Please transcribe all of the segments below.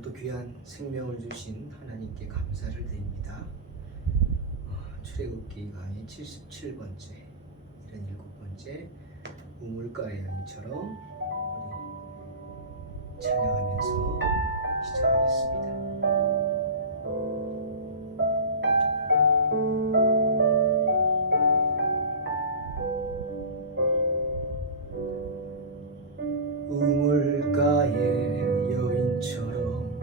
오늘도 귀한 생명을 주신 하나님께 감사를 드립니다. 출애굽기 강의 77번째 77번째 우물가의 여인처럼 우리 찬양하면서 시작하겠습니다. 우물가의 여인처럼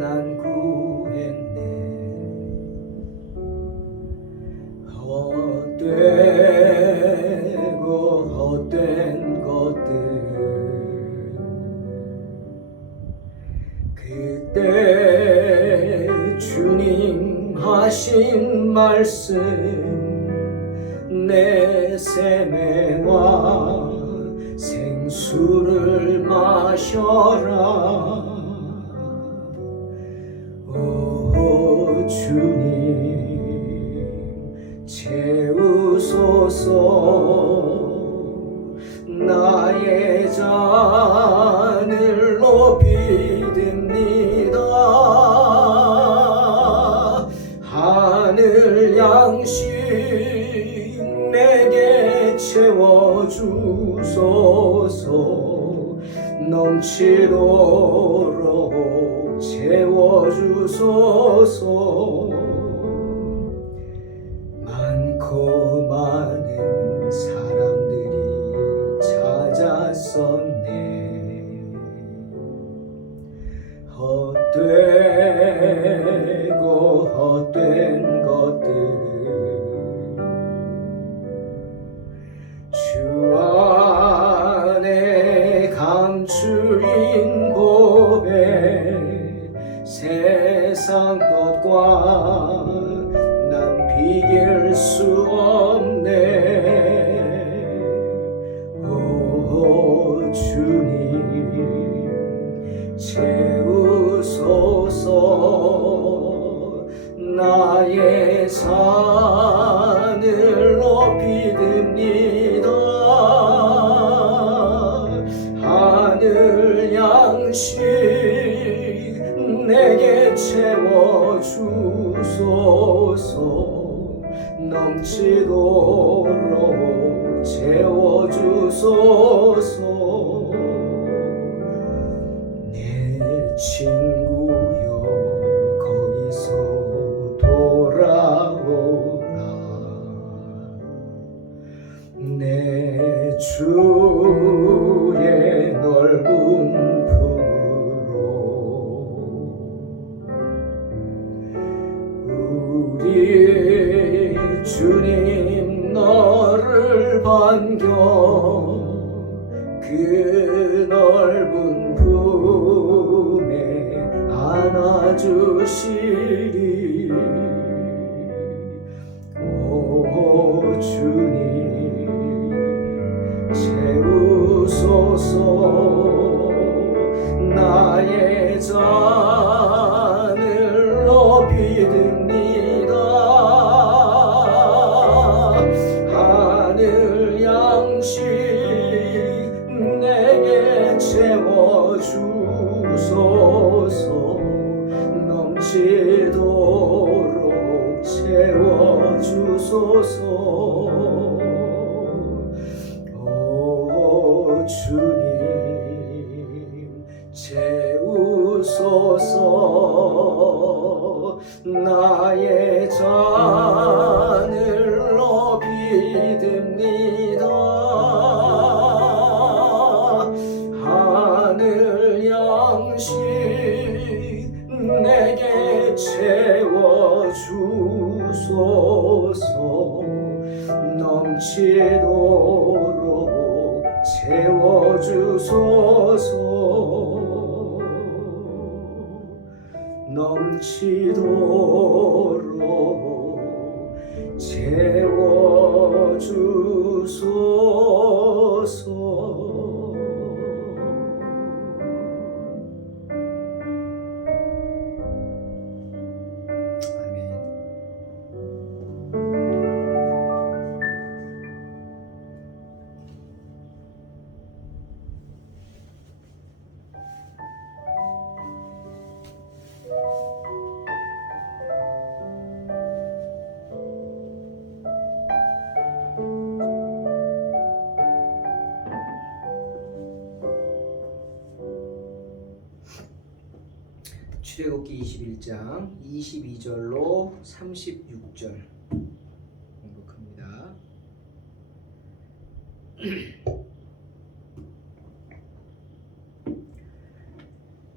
난 구했네. 헛되고 헛된 것들 그때 주님 하신 말씀 내 세매와 생수를 마셔라. 오 주님 채우소서. 나의 잔을 높이 듭니다. 하늘 양식 내게 채워주소서. 넘치도록 채워주소서. 많고 많은 사람들이 찾았었네. 헛되고 헛된 것들을 주 안에 감추인 보배 세상 것과 난 비길 수 없네. 오 주님 채우소서. 나의 산을 높이 듭니다. 하늘 양식 내게 채워주소서. 넘치도록 채워주소서. 내 친구여 거기서 돌아오라. 내 주의 넓은 품으로 우리 주님 너를 반겨 그 넓은 품에 안아주시리. 오 주님 채우소서. 나의 잔을 높이 듭니다. 하늘 양식 내게 채워주소서. 넘치도록 채워주소서. 오 주님 채우소서. 나의 잔을 높이 듭니다. 하늘 양식 내게 채워주소서. 넘치도록 채워주소서. 넘치도록 채워주소서. 출애굽기 21장 22절로 36절 공독합니다.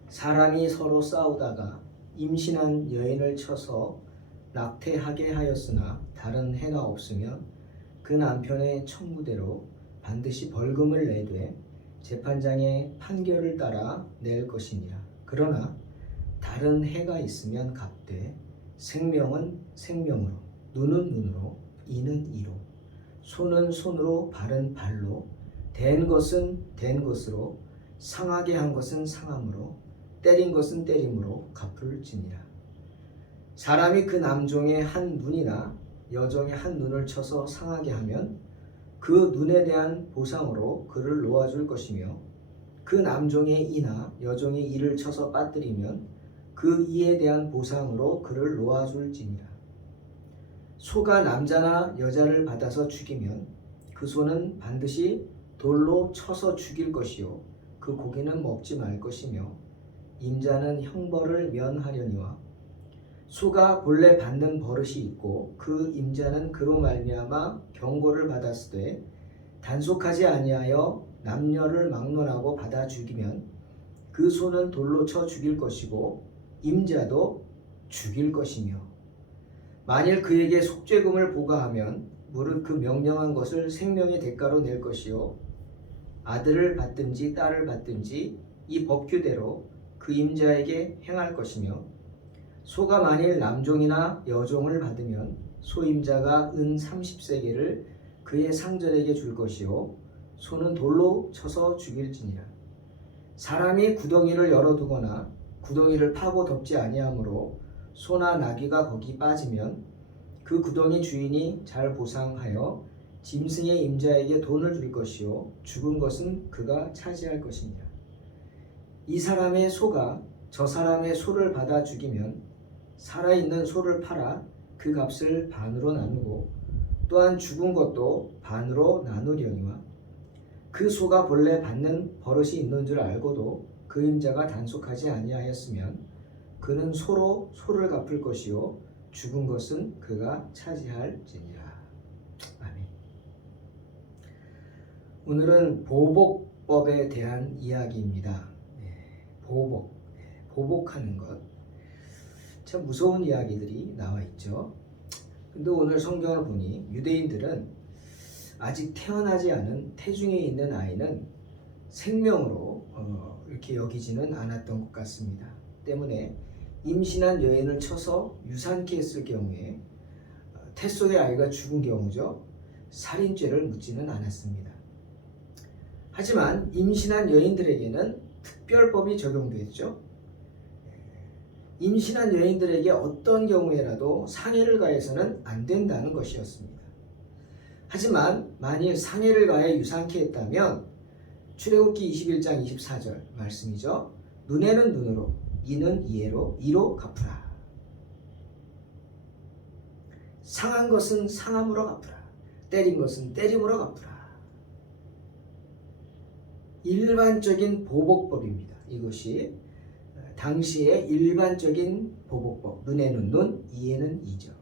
사람이 서로 싸우다가 임신한 여인을 쳐서 낙태하게 하였으나 다른 해가 없으면 그 남편의 청구대로 반드시 벌금을 내되 재판장의 판결을 따라 낼 것이니라. 그러나 다른 해가 있으면 갚되 생명은 생명으로, 눈은 눈으로, 이는 이로, 손은 손으로, 발은 발로, 된 것은 된 것으로, 상하게 한 것은 상함으로, 때린 것은 때림으로 갚을지니라. 사람이 그 남종의 한 눈이나 여종의 한 눈을 쳐서 상하게 하면 그 눈에 대한 보상으로 그를 놓아줄 것이며, 그 남종의 이나 여종의 이를 쳐서 빠뜨리면 그 이에 대한 보상으로 그를 놓아줄지니라. 소가 남자나 여자를 받아서 죽이면 그 소는 반드시 돌로 쳐서 죽일 것이요 그 고기는 먹지 말 것이며, 임자는 형벌을 면하려니와 소가 본래 받는 버릇이 있고 그 임자는 그로 말미암아 경고를 받았으되 단속하지 아니하여 남녀를 막론하고 받아 죽이면 그 소는 돌로 쳐 죽일 것이고 임자도 죽일 것이며, 만일 그에게 속죄금을 부과하면 무릇 그 명령한 것을 생명의 대가로 낼 것이요 아들을 받든지 딸을 받든지 이 법규대로 그 임자에게 행할 것이며, 소가 만일 남종이나 여종을 받으면 소임자가 은 30세겔을 그의 상절에게 줄 것이요 소는 돌로 쳐서 죽일지니라. 사람이 구덩이를 열어두거나 구덩이를 파고 덮지 아니하므로 소나 나귀가 거기 빠지면 그 구덩이 주인이 잘 보상하여 짐승의 임자에게 돈을 줄 것이요 죽은 것은 그가 차지할 것이니라. 이 사람의 소가 저 사람의 소를 받아 죽이면 살아있는 소를 팔아 그 값을 반으로 나누고 또한 죽은 것도 반으로 나누려니와, 그 소가 본래 받는 버릇이 있는 줄 알고도 그 임자가 단속하지 아니하였으면 그는 소로 소를 갚을 것이요 죽은 것은 그가 차지할지니라. 아멘. 오늘은 보복법에 대한 이야기입니다. 보복하는 것, 참 무서운 이야기들이 나와 있죠. 근데 오늘 성경을 보니 유대인들은 아직 태어나지 않은 태중에 있는 아이는 생명으로 이렇게 여기지는 않았던 것 같습니다. 때문에 임신한 여인을 쳐서 유산케 했을 경우에 태 속의 아이가 죽은 경우죠, 살인죄를 묻지는 않았습니다. 하지만 임신한 여인들에게는 특별법이 적용됐죠. 임신한 여인들에게 어떤 경우에라도 상해를 가해서는 안 된다는 것이었습니다. 하지만 만일 상해를 가해 유산케 했다면 출애굽기 21장 24절 말씀이죠. 눈에는 눈으로, 이는 이로, 이로 갚으라. 상한 것은 상함으로 갚으라. 때린 것은 때림으로 갚으라. 일반적인 보복법입니다. 이것이 당시의 일반적인 보복법, 눈에는 눈, 이에는 이죠.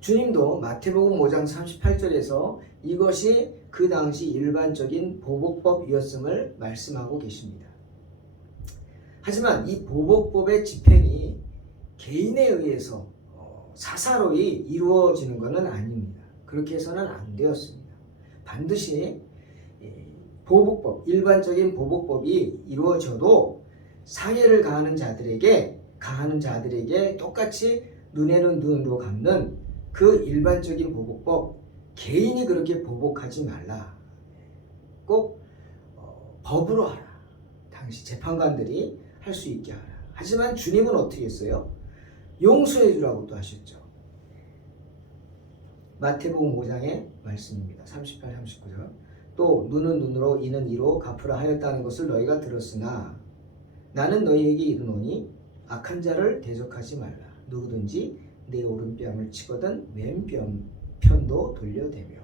주님도 마태복음 5장 38절에서 이것이 그 당시 일반적인 보복법이었음을 말씀하고 계십니다. 하지만 이 보복법의 집행이 개인에 의해서 사사로이 이루어지는 것은 아닙니다. 그렇게 해서는 안 되었습니다. 반드시 보복법, 일반적인 보복법이 이루어져도 상해를 가하는 자들에게 똑같이 눈에는 눈으로 갚는 그 일반적인 보복법, 개인이 그렇게 보복하지 말라. 꼭 법으로 하라. 당시 재판관들이 할 수 있게 하라. 하지만 주님은 어떻게 했어요? 용서해 주라고 또 하셨죠. 마태복음 5장의 말씀입니다. 38, 39절. 또 눈은 눈으로 이는 이로 갚으라 하였다는 것을 너희가 들었으나 나는 너희에게 이르노니 악한 자를 대적하지 말라. 누구든지 내 오른뺨을 치거든 왼편도 돌려대며.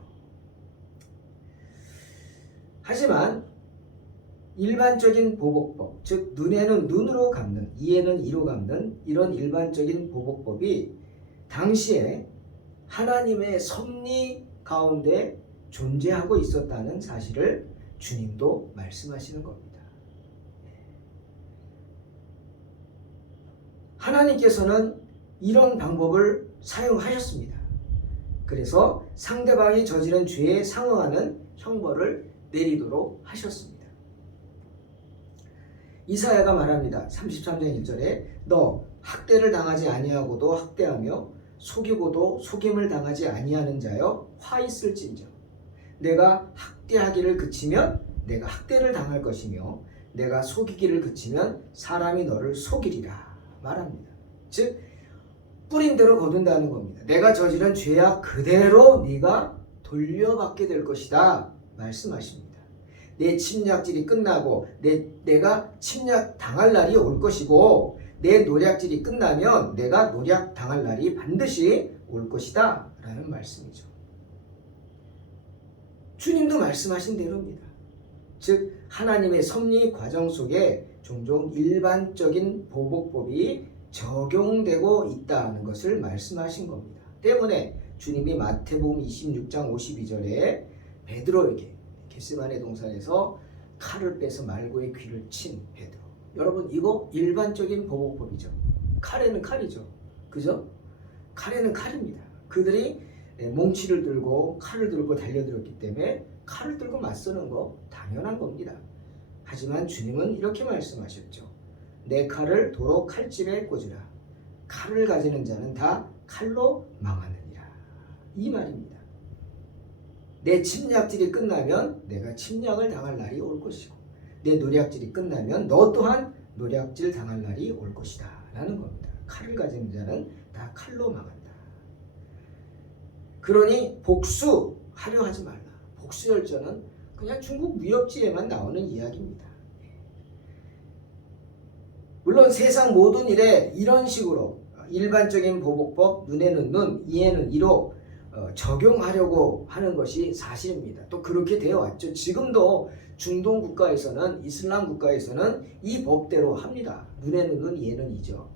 하지만 일반적인 보복법, 즉 눈에는 눈으로 갚는, 이에는 이로 갚는 이런 일반적인 보복법이 당시에 하나님의 섭리 가운데 존재하고 있었다는 사실을 주님도 말씀하시는 겁니다. 하나님께서는 이런 방법을 사용하셨습니다. 그래서 상대방이 저지른 죄에 상응하는 형벌을 내리도록 하셨습니다. 이사야가 말합니다. 33장 1절에 너 학대를 당하지 아니하고도 학대하며 속이고도 속임을 당하지 아니하는 자여 화 있을진저 내가 학대하기를 그치면 내가 학대를 당할 것이며 내가 속이기를 그치면 사람이 너를 속이리라 말합니다. 즉 뿌린 대로 거둔다는 겁니다. 내가 저지른 죄악 그대로 네가 돌려받게 될 것이다 말씀하십니다. 내 침략질이 끝나고 내가 침략 당할 날이 올 것이고 내 노략질이 끝나면 내가 노략 당할 날이 반드시 올 것이다 라는 말씀이죠. 주님도 말씀하신 대로입니다. 즉 하나님의 섭리 과정 속에 종종 일반적인 보복법이 적용되고 있다는 것을 말씀하신 겁니다. 때문에 주님이 마태복음 26장 52절에 베드로에게 겟세마네 동산에서 칼을 빼서 말고의 귀를 친 베드로. 여러분 이거 일반적인 보복법이죠. 칼에는 칼이죠. 그죠? 칼에는 칼입니다. 그들이 몽치를 들고 칼을 들고 달려들었기 때문에 칼을 들고 맞서는 거 당연한 겁니다. 하지만 주님은 이렇게 말씀하셨죠. 내 칼을 도로 칼집에 꽂으라. 칼을 가지는 자는 다 칼로 망하느니라. 이 말입니다. 내 침략질이 끝나면 내가 침략을 당할 날이 올 것이고 내 노략질이 끝나면 너 또한 노략질 당할 날이 올 것이다 라는 겁니다. 칼을 가지는 자는 다 칼로 망한다. 그러니 복수하려 하지 말라. 복수열전은 그냥 중국 무협지에만 나오는 이야기입니다. 물론 세상 모든 일에 이런 식으로 일반적인 보복법, 눈에는 눈, 이에는 이로 적용하려고 하는 것이 사실입니다. 또 그렇게 되어 왔죠. 지금도 중동 국가에서는, 이슬람 국가에서는 이 법대로 합니다. 눈에는 눈, 이에는 이죠.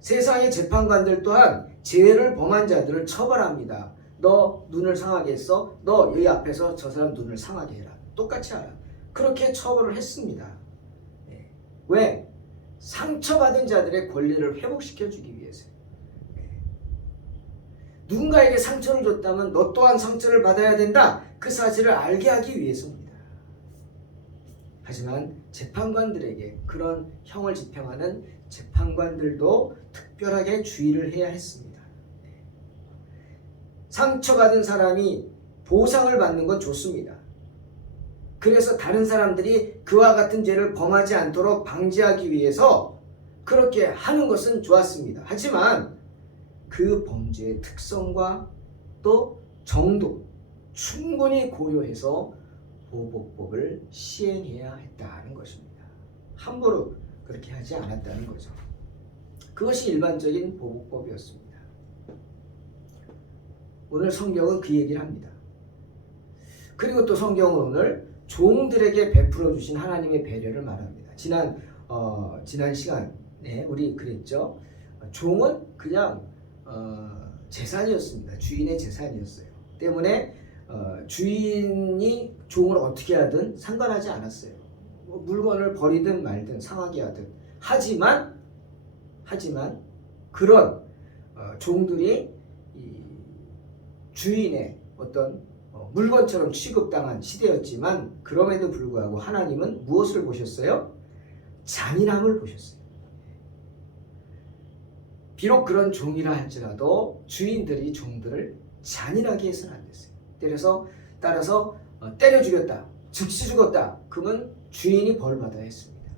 세상의 재판관들 또한 죄를 범한 자들을 처벌합니다. 너 눈을 상하게 했어? 너 여기 앞에서 저 사람 눈을 상하게 해라. 똑같이 하라. 그렇게 처벌을 했습니다. 왜? 상처받은 자들의 권리를 회복시켜주기 위해서요. 누군가에게 상처를 줬다면 너 또한 상처를 받아야 된다. 그 사실을 알게 하기 위해서입니다. 하지만 재판관들에게 그런 형을 집행하는 재판관들도 특별하게 주의를 해야 했습니다. 상처받은 사람이 보상을 받는 건 좋습니다. 그래서 다른 사람들이 그와 같은 죄를 범하지 않도록 방지하기 위해서 그렇게 하는 것은 좋았습니다. 하지만 그 범죄의 특성과 또 정도 충분히 고려해서 보복법을 시행해야 했다는 것입니다. 함부로 그렇게 하지 않았다는 거죠. 그것이 일반적인 보복법이었습니다. 오늘 성경은 그 얘기를 합니다. 그리고 또 성경은 오늘 종들에게 베풀어 주신 하나님의 배려를 말합니다. 지난 시간에 우리 그랬죠. 종은 그냥 재산이었습니다. 주인의 재산이었어요. 때문에 주인이 종을 어떻게 하든 상관하지 않았어요. 물건을 버리든 말든 상하게 하든. 하지만 그런 종들이 주인의 어떤 물건처럼 취급당한 시대였지만 그럼에도 불구하고 하나님은 무엇을 보셨어요? 잔인함을 보셨어요. 비록 그런 종이라 할지라도 주인들이 종들을 잔인하게 해서는 안 됐어요. 따라서 때려 죽였다, 즉시 죽었다. 그러면 주인이 벌 받아야 했습니다.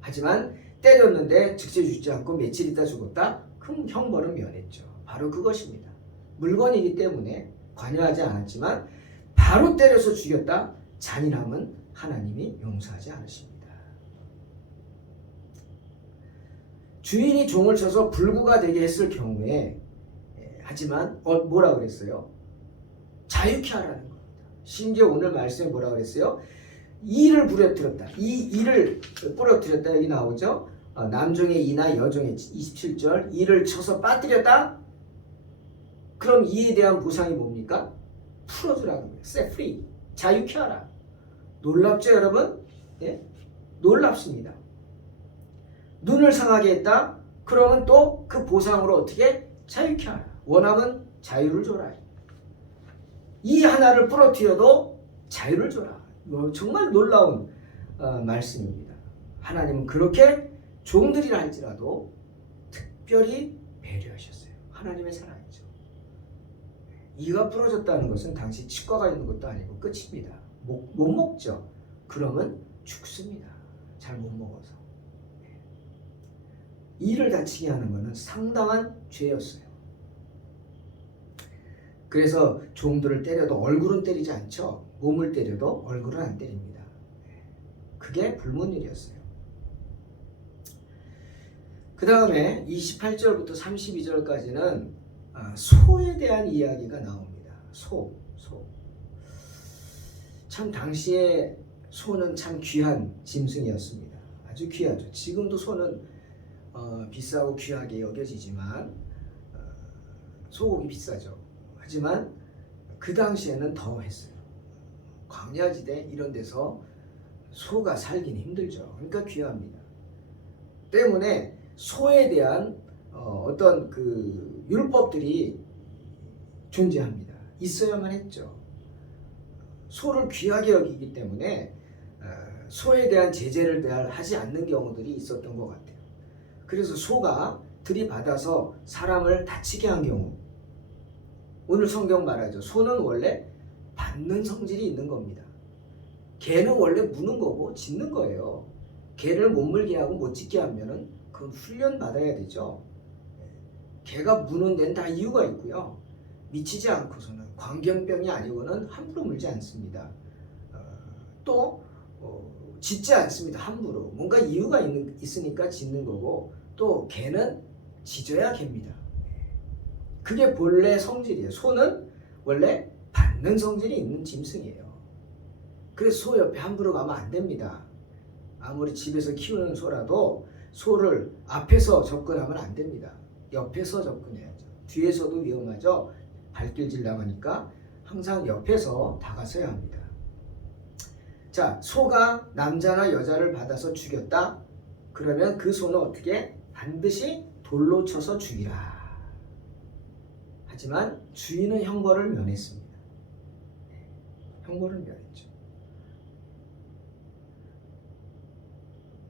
하지만 때렸는데 즉시 죽지 않고 며칠 있다 죽었다. 그럼 형벌은 면했죠. 바로 그것입니다. 물건이기 때문에 관여하지 않았지만 바로 때려서 죽였다. 잔인함은 하나님이 용서하지 않으십니다. 주인이 종을 쳐서 불구가 되게 했을 경우에 하지만 뭐라 그랬어요? 자유케 하라는 겁니다. 심지어 오늘 말씀에 뭐라 그랬어요? 이를 부려뜨렸다. 이를 부러뜨렸다 여기 나오죠. 남종의 이나 여종의 27절 이를 쳐서 빠뜨렸다. 그럼 이에 대한 보상이 뭡니까? 풀어주라는 거예요. set free. 자유케 하라. 놀랍죠 여러분? 예? 놀랍습니다. 눈을 상하게 했다. 그러면 또 그 보상으로 어떻게? 자유케 하라. 원하면 자유를 줘라. 이 하나를 부러뜨려도 자유를 줘라. 정말 놀라운 말씀입니다. 하나님은 그렇게 종들이라 할지라도 특별히 배려하셨어요. 하나님의 사랑이죠. 이가 부러졌다는 것은 당시 치과가 있는 것도 아니고 끝입니다. 못 먹죠. 그러면 죽습니다. 잘 못 먹어서. 이를 다치게 하는 것은 상당한 죄였어요. 그래서 종들을 때려도 얼굴은 때리지 않죠. 몸을 때려도 얼굴은 안 때립니다. 그게 불문율이었어요. 그 다음에 28절부터 32절까지는 소에 대한 이야기가 나옵니다. 소. 참 당시에 소는 참 귀한 짐승이었습니다. 아주 귀하죠. 지금도 소는 비싸고 귀하게 여겨지지만 소고기 비싸죠. 하지만 그 당시에는 더 했어요. 광야지대 이런 데서 소가 살긴 힘들죠. 그러니까 귀합니다. 때문에 소에 대한 어떤 그 율법들이 존재합니다. 있어야만 했죠. 소를 귀하게 여기기 때문에 소에 대한 제재를 하지 않는 경우들이 있었던 것 같아요. 그래서 소가 들이받아서 사람을 다치게 한 경우, 오늘 성경 말하죠. 소는 원래 받는 성질이 있는 겁니다. 개는 원래 무는 거고 짖는 거예요. 개를 못 물게 하고 못 짖게 하면은 그건 훈련 받아야 되죠. 개가 무는 데는 다 이유가 있고요. 미치지 않고서는 광견병이 아니고는 함부로 물지 않습니다. 또 짖지 않습니다. 함부로 뭔가 이유가 있으니까 짖는 거고, 또 개는 짖어야 개입니다. 그게 본래 성질이에요. 소는 원래 받는 성질이 있는 짐승이에요. 그래서 소 옆에 함부로 가면 안 됩니다. 아무리 집에서 키우는 소라도 소를 앞에서 접근하면 안 됩니다. 옆에서 접근해야죠. 뒤에서도 위험하죠. 발길 질나가니까 항상 옆에서 다가서야 합니다. 자, 소가 남자나 여자를 받아서 죽였다. 그러면 그 소는 어떻게? 반드시 돌로 쳐서 죽이라. 하지만 주인은 형벌을 면했습니다. 형벌을 면했죠.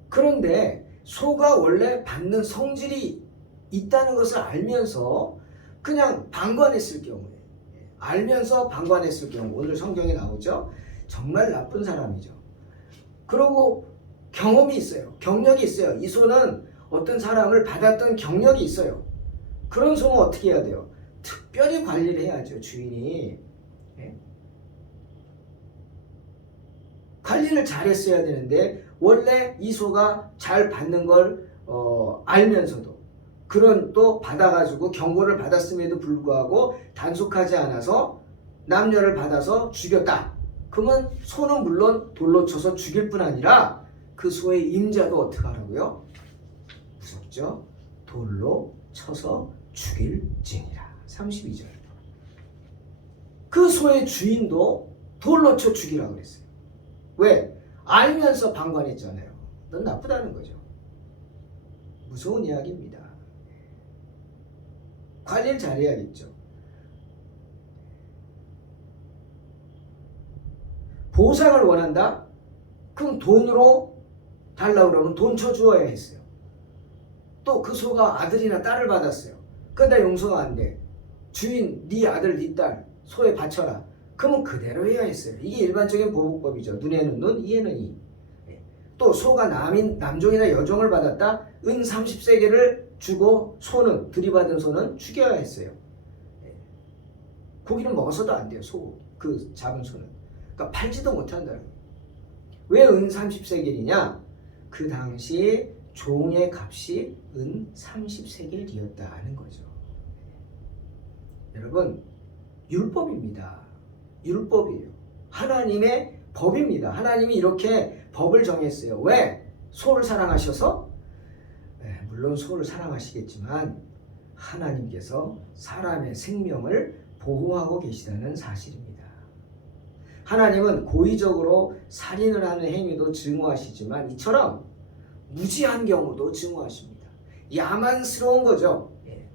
그런데 소가 원래 받는 성질이 있다는 것을 알면서 그냥 방관했을 경우에, 알면서 방관했을 경우, 오늘 성경에 나오죠. 정말 나쁜 사람이죠. 그리고 경험이 있어요. 경력이 있어요. 이 소는 어떤 사람을 받았던 경력이 있어요. 그런 소는 어떻게 해야 돼요? 특별히 관리를 해야죠. 주인이. 관리를 잘했어야 되는데 원래 이 소가 잘 받는 걸 알면서도 그런 또 받아가지고 경고를 받았음에도 불구하고 단속하지 않아서 남녀를 받아서 죽였다. 그러면 소는 물론 돌로 쳐서 죽일 뿐 아니라 그 소의 임자도 어떻게 하라고요? 무섭죠? 돌로 쳐서 죽일지니라. 32절. 그 소의 주인도 돌로 쳐 죽이라고 그랬어요. 왜? 알면서 방관했잖아요. 넌 나쁘다는 거죠. 무서운 이야기입니다. 관리를 잘해야겠죠. 보상을 원한다? 그럼 돈으로 달라고 그러면 돈 쳐주어야 했어요. 또 그 소가 아들이나 딸을 받았어요. 근데 용서가 안 돼. 주인, 네 아들, 네 딸 소에 바쳐라. 그러면 그대로 해야 했어요. 이게 일반적인 보복법이죠. 눈에는 눈, 이에는 이. 또 소가 남종이나 여종을 받았다. 은 30세겔을 주고 소는, 들이받은 소는 죽여야 했어요. 고기는 먹어서도 안 돼요. 그 잡은 소는. 그러니까 팔지도 못한다는 거예요. 왜 은 30세겔이냐? 그 당시 종의 값이 은 30세겔이었다는 거죠. 여러분, 율법입니다. 율법이에요. 하나님의 법입니다. 하나님이 이렇게 법을 정했어요. 왜? 소를 사랑하셔서? 네, 물론 소를 사랑하시겠지만 하나님께서 사람의 생명을 보호하고 계시다는 사실입니다. 하나님은 고의적으로 살인을 하는 행위도 증오하시지만 이처럼 무지한 경우도 증오하십니다. 야만스러운 거죠. 예.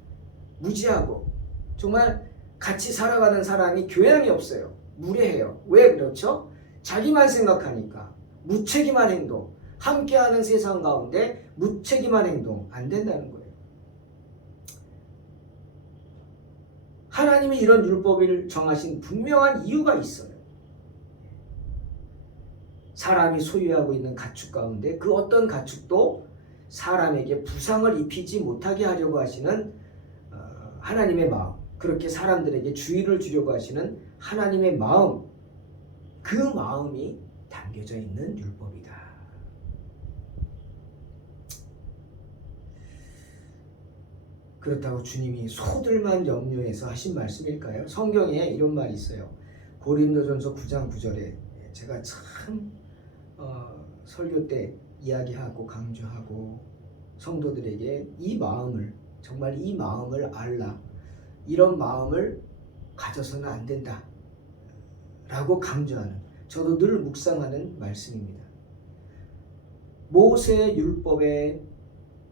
무지하고 정말 같이 살아가는 사람이 교양이 없어요. 무례해요. 왜 그렇죠? 자기만 생각하니까 무책임한 행동, 함께하는 세상 가운데 무책임한 행동 안 된다는 거예요. 하나님이 이런 율법을 정하신 분명한 이유가 있어요. 사람이 소유하고 있는 가축 가운데 그 어떤 가축도 사람에게 부상을 입히지 못하게 하려고 하시는 하나님의 마음, 그렇게 사람들에게 주의를 주려고 하시는 하나님의 마음, 그 마음이 담겨져 있는 율법이다. 그렇다고 주님이 소들만 염려해서 하신 말씀일까요? 성경에 이런 말이 있어요. 고린도전서 9장 9절에 제가 참 설교 때 이야기하고 강조하고 성도들에게 이 마음을, 정말 이 마음을 알라, 이런 마음을 가져서는 안 된다 라고 강조하는, 저도 늘 묵상하는 말씀입니다. 모세의 율법에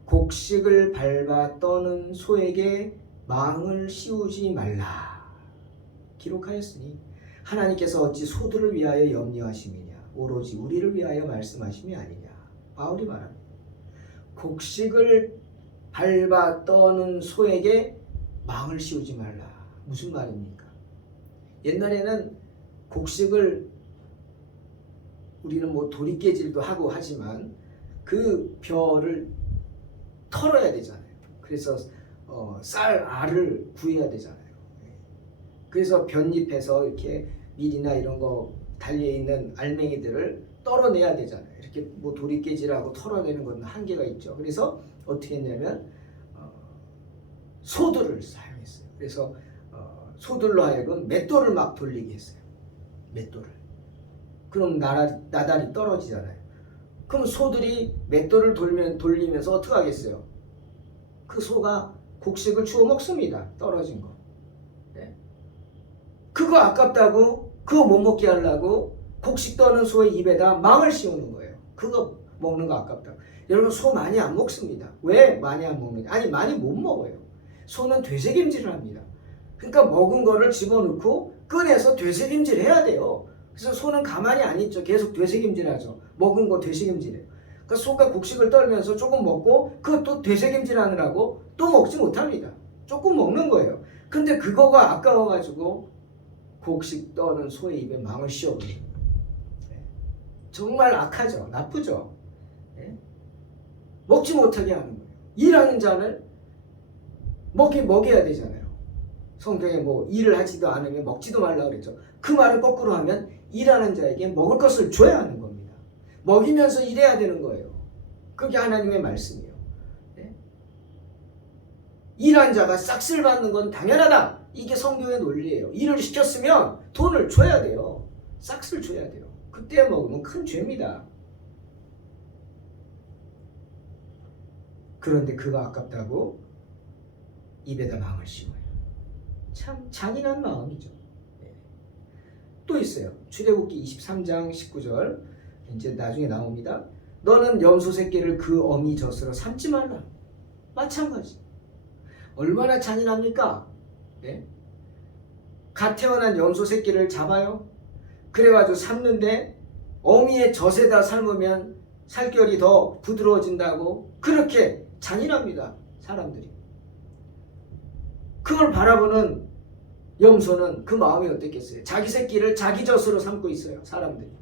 곡식을 밟아 떠는 소에게 망을 씌우지 말라 기록하였으니 하나님께서 어찌 소들을 위하여 염려하심이냐, 오로지 우리를 위하여 말씀하심이 아니냐. 바울이 말합니다. 곡식을 밟아 떠는 소에게 망을 씌우지 말라. 무슨 말입니까? 옛날에는 곡식을 우리는 뭐 도리깨질도 하고 하지만 그 벼를 털어야 되잖아요. 그래서 쌀 알을 구해야 되잖아요. 그래서 볏잎에서 이렇게 밀이나 이런 거 달려있는 알맹이들을 떨어내야 되잖아요. 이렇게 뭐 도리깨질하고 털어내는 건 한계가 있죠. 그래서 어떻게 했냐면 소들을 사용했어요. 그래서 소들로 하여금 맷돌을 막 돌리게 했어요. 맷돌을. 그럼 나달이 떨어지잖아요. 그럼 소들이 맷돌을 돌리면서 어떻게 하겠어요? 그 소가 곡식을 주워 먹습니다. 떨어진 거. 네. 그거 아깝다고, 그거 못 먹게 하려고 곡식 떠는 소의 입에다 망을 씌우는 거예요. 그거 먹는 거 아깝다고. 여러분, 소 많이 안 먹습니다. 왜 많이 안 먹느냐? 아니, 많이 못 먹어요. 소는 되새김질을 합니다. 그러니까 먹은 거를 집어넣고 꺼내서 되새김질 해야 돼요. 그래서 소는 가만히 안 있죠. 계속 되새김질 하죠. 먹은 거 되새김질해요. 그러니까 소가 곡식을 떨면서 조금 먹고 그것도 되새김질 하느라고 또 먹지 못합니다. 조금 먹는 거예요. 근데 그거가 아까워가지고 곡식 떠는 소의 입에 망을 씌워버려요. 정말 악하죠. 나쁘죠. 먹지 못하게 하는 거예요. 일하는 자는 먹여야 되잖아요. 성경에 뭐 일을 하지도 않으면 먹지도 말라 그랬죠. 그 말을 거꾸로 하면 일하는 자에게 먹을 것을 줘야 하는 겁니다. 먹이면서 일해야 되는 거예요. 그게 하나님의 말씀이에요. 네? 일한 자가 싹쓸 받는 건 당연하다. 이게 성경의 논리예요. 일을 시켰으면 돈을 줘야 돼요. 싹쓸 줘야 돼요. 그때 먹으면 큰 죄입니다. 그런데 그거 아깝다고 입에다 망을 씌워요. 참 잔인한 마음이죠. 또 있어요. 출애굽기 23장 19절 이제 나중에 나옵니다. 너는 염소 새끼를 그 어미 젖으로 삼지 말라. 마찬가지. 얼마나 잔인합니까? 네? 갓 태어난 염소 새끼를 잡아요. 그래가지고 삶는데 어미의 젖에다 삶으면 살결이 더 부드러워진다고, 그렇게 잔인합니다. 사람들이. 그걸 바라보는 염소는 그 마음이 어땠겠어요? 자기 새끼를 자기 젖으로 삼고 있어요. 사람들이.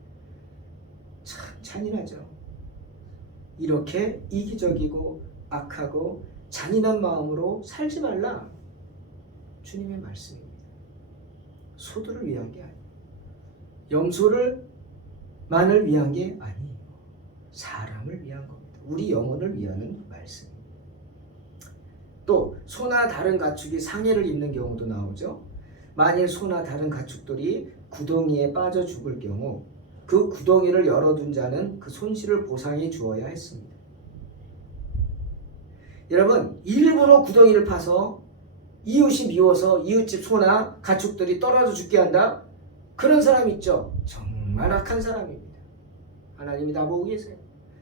참 잔인하죠. 이렇게 이기적이고 악하고 잔인한 마음으로 살지 말라. 주님의 말씀입니다. 소들을 위한 게 아니에요. 염소만을 위한 게 아니에요. 사람을 위한 겁니다. 우리 영혼을 위하는 말씀입니다. 또 소나 다른 가축이 상해를 입는 경우도 나오죠. 만일 소나 다른 가축들이 구덩이에 빠져 죽을 경우 그 구덩이를 열어둔 자는 그 손실을 보상해 주어야 했습니다. 여러분, 일부러 구덩이를 파서 이웃이 미워서 이웃집 소나 가축들이 떨어져 죽게 한다? 그런 사람 있죠? 정말 악한 사람입니다. 하나님이 다 보고 계세요.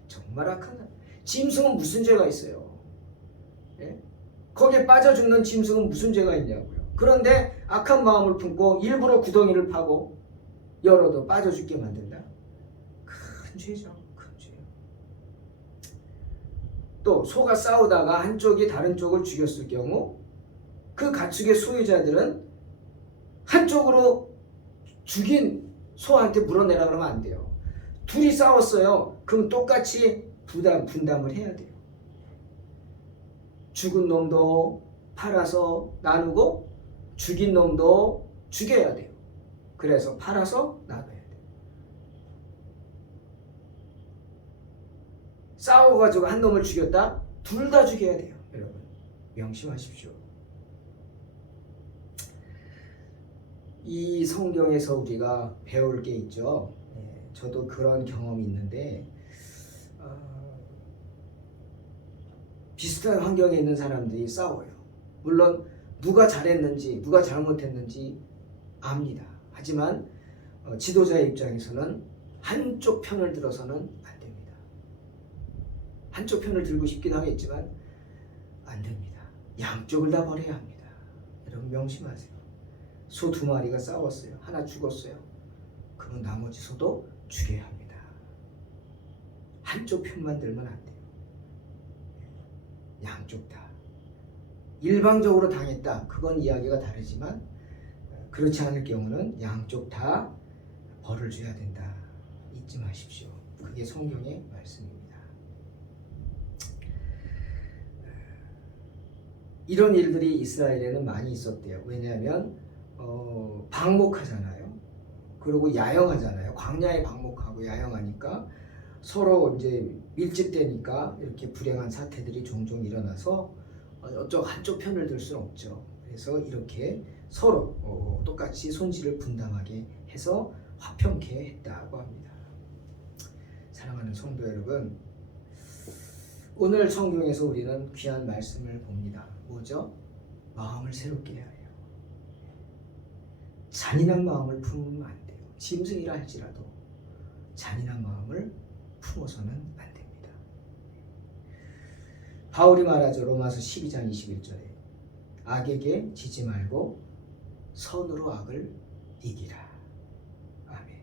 정말 악한 사람. 짐승은 무슨 죄가 있어요? 예? 거기에 빠져 죽는 짐승은 무슨 죄가 있냐고요. 그런데 악한 마음을 품고 일부러 구덩이를 파고 열어도 빠져 죽게 만든다? 큰 죄죠. 큰 죄요. 또 소가 싸우다가 한쪽이 다른 쪽을 죽였을 경우 그 가축의 소유자들은 한쪽으로 죽인 소한테 물어내라 그러면 안 돼요. 둘이 싸웠어요. 그럼 똑같이 분담을 해야 돼요. 죽은 놈도 팔아서 나누고 죽인 놈도 죽여야 돼요. 그래서 팔아서 나눠야 돼요. 싸워가지고 한 놈을 죽였다? 둘 다 죽여야 돼요. 여러분 명심하십시오. 이 성경에서 우리가 배울 게 있죠. 저도 그런 경험이 있는데 비슷한 환경에 있는 사람들이 싸워요. 물론 누가 잘했는지 누가 잘못했는지 압니다. 하지만 지도자의 입장에서는 한쪽 편을 들어서는 안 됩니다. 한쪽 편을 들고 싶긴 하겠지만 안 됩니다. 양쪽을 다 버려야 합니다. 여러분 명심하세요. 소 2마리가 싸웠어요. 하나 죽었어요. 그럼 나머지 소도 죽여야 합니다. 한쪽 편만 들면 안 돼요. 양쪽 다. 일방적으로 당했다. 그건 이야기가 다르지만 그렇지 않을 경우는 양쪽 다 벌을 줘야 된다. 잊지 마십시오. 그게 성경의 말씀입니다. 이런 일들이 이스라엘에는 많이 있었대요. 왜냐하면 방목하잖아요. 그리고 야영하잖아요. 광야에 방목하고 야영하니까 서로 이제 밀집되니까 이렇게 불행한 사태들이 종종 일어나서 한쪽 편을 들 수는 없죠. 그래서 이렇게 서로 똑같이 손실을 분담하게 해서 화평케 했다고 합니다. 사랑하는 성도 여러분, 오늘 성경에서 우리는 귀한 말씀을 봅니다. 뭐죠? 마음을 새롭게 해야 해요. 잔인한 마음을 품으면 안 돼요. 짐승이라 할지라도 잔인한 마음을 품어서는 안 됩니다. 바울이 말하죠. 로마서 12장 21절에 악에게 지지 말고 선으로 악을 이기라. 아멘.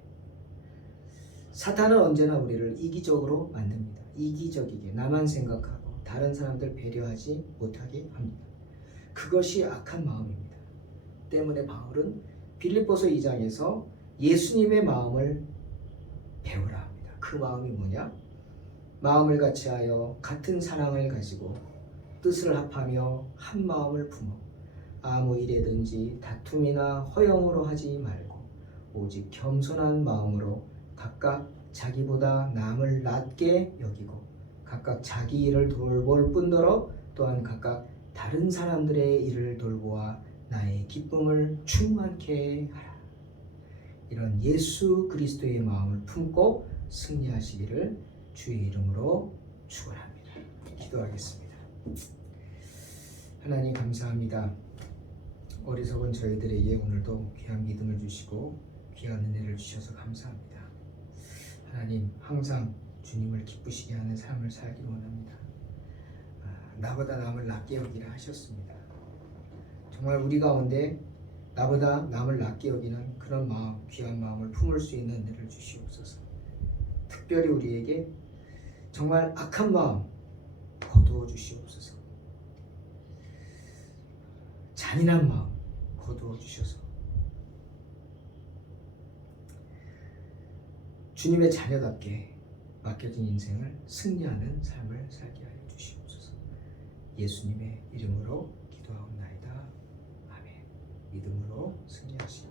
사탄은 언제나 우리를 이기적으로 만듭니다. 이기적이게 나만 생각하고 다른 사람들 배려하지 못하게 합니다. 그것이 악한 마음입니다. 때문에 바울은 빌립보서 2장에서 예수님의 마음을 배우라 합니다. 그 마음이 뭐냐? 마음을 같이하여 같은 사랑을 가지고 뜻을 합하며 한 마음을 품어 아무 일에든지 다툼이나 허영으로 하지 말고 오직 겸손한 마음으로 각각 자기보다 남을 낮게 여기고 각각 자기 일을 돌볼 뿐더러 또한 각각 다른 사람들의 일을 돌보아 나의 기쁨을 충만케 하라. 이런 예수 그리스도의 마음을 품고 승리하시기를 주의 이름으로 축원합니다. 기도하겠습니다. 하나님 감사합니다. 어리석은 저희들에게 오늘도 귀한 믿음을 주시고 귀한 은혜를 주셔서 감사합니다. 하나님 항상 주님을 기쁘시게 하는 삶을 살기 원합니다. 나보다 남을 낮게 여기라 하셨습니다. 정말 우리 가운데 나보다 남을 낮게 여기는 그런 마음, 귀한 마음을 품을 수 있는 은혜를 주시옵소서. 특별히 우리에게 정말 악한 마음 거두어 주시옵소서. 잔인한 마음 거두어 주셔서 주님의 자녀답게 맡겨진 인생을 승리하는 삶을 살게 하여 주시옵소서. 예수님의 이름으로 기도하옵나이다. 아멘. 믿음으로 승리하시옵소서.